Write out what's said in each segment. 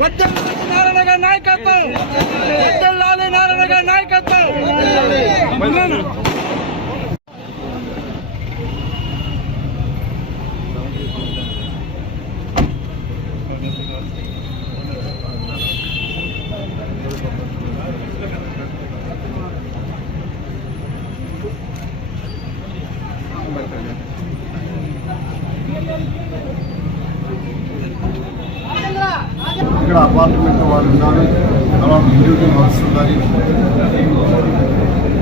నారాయణ గారి నాయకత్వం, నారాయణ గారి నాయకత్వం. ఇక్కడ అపార్ట్మెంట్ వాళ్ళు ఉన్నారు, తర్వాత ఇండివిజువల్ హౌస్ ఉన్నాయి.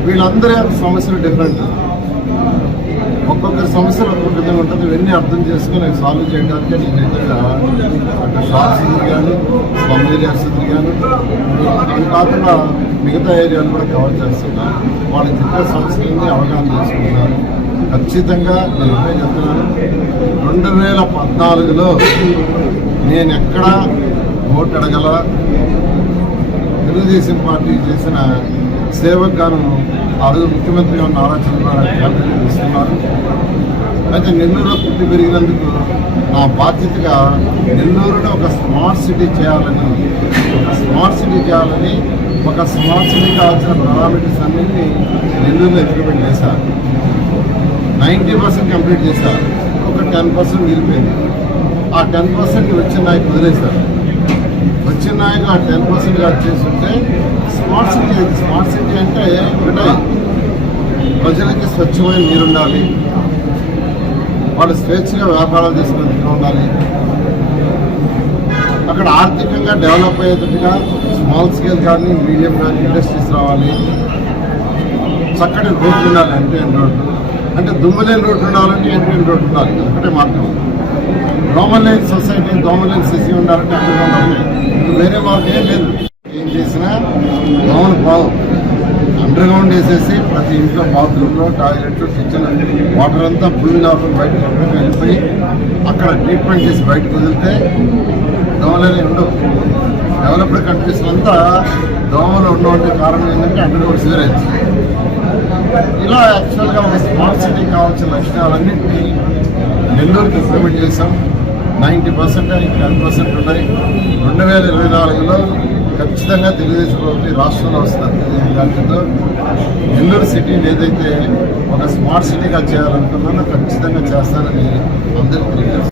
వీళ్ళందరి సమస్యలు డిఫరెంట్, ఒక్కొక్కరి సమస్యలు ఒక్కొక్క విధంగా ఉంటుంది. ఇవన్నీ అర్థం చేసుకుని సాల్వ్ చేయడానికి నేనైతే అటు షాప్స్ తిరిగాను, స్లమ్ ఏరియాస్ తిరిగాను. అది కాకుండా మిగతా ఏరియాలు కూడా కవర్ చేస్తున్నాను. వాళ్ళకి చెప్పే సమస్యలన్నీ అవగాహన చేసుకుంటున్నాను. ఖచ్చితంగా నేను ఇప్పుడే చెప్తున్నాను, 2014లో నేను ఎక్కడ ఓటు అడగల. తెలుగుదేశం పార్టీ చేసిన సేవకు గాను ఆ రోజు ముఖ్యమంత్రిగా నారా చంద్రబాబు క్యాబినెట్ ఇస్తున్నారు. అయితే నెల్లూరులో పుట్టి పెరిగినందుకు నా బాధ్యతగా నెల్లూరులో ఒక స్మార్ట్ సిటీ చేయాలని ఒక స్మార్ట్ సిటీ కావాల్సిన పారామీటర్స్ అన్నింటినీ నెల్లూరులో ఇంప్లిమెంట్ చేశారు. 90% కంప్లీట్ చేశారు. ఒక 10% మిగిలిపోయింది. ఆ 10% వచ్చిన నాయకు వదిలేశారు. వచ్చిన నాయకు ఆ 10% చేస్తుంటే స్మార్ట్ సిటీ అంటే ఒకటే, ప్రజలకి స్వచ్ఛమైన నీరు ఉండాలి, వాళ్ళు స్వేచ్ఛగా వ్యాపారాలు చేసుకుని ఉండాలి, అక్కడ ఆర్థికంగా డెవలప్ అయ్యేటట్టుగా స్మాల్ స్కేల్ కానీ మీడియం కానీ ఇండస్ట్రీస్ రావాలి, చక్కటి రోడ్లు ఉండాలి, ఎంట్రీ రోడ్లు అంటే దుమ్ములేని రోడ్డు ఉండాలంటే ఎంట్రీ రోడ్డు ఉండాలి, ఒకటే మార్గం. దోమలేని సొసైటీ, దోమలేని సిసి ఉండాలంటే అక్కడ ఉండాలి, వేరే మార్గం ఏం లేదు. ఏం చేసినా దోమలు బాగు అండర్ గ్రౌండ్ వేసేసి ప్రతి ఇంట్లో బాత్రూంలో, టాయిలెట్లు, కిచెన్ వాటర్ అంతా ఫుల్ ఆఫర్ బయటకు వెళ్ళిపోయి అక్కడ ట్రీట్మెంట్ చేసి బయటకు వదిలితే దోమలనే ఉండవు. డెవలప్డ్ కంట్రీస్ అంతా దోమలు ఉండవంటే కారణం ఏంటంటే అండర్ గ్రౌండ్ సివరేజ్. ఇలా యాక్చువల్గా ఒక స్మార్ట్ సిటీ కావాల్సిన లక్షణాలన్నింటినీ నెల్లూరుకి ఇంప్లిమెంట్ చేశాం. 90% 10% ఉన్నాయి. 2024లో ఖచ్చితంగా తెలుగుదేశం ప్రభుత్వం రాష్ట్రంలో వస్తుంది. నెల్లూరు సిటీని ఏదైతే ఒక స్మార్ట్ సిటీగా చేయాలనుకున్నానో ఖచ్చితంగా చేస్తానని అందరికీ తెలియజేస్తాను.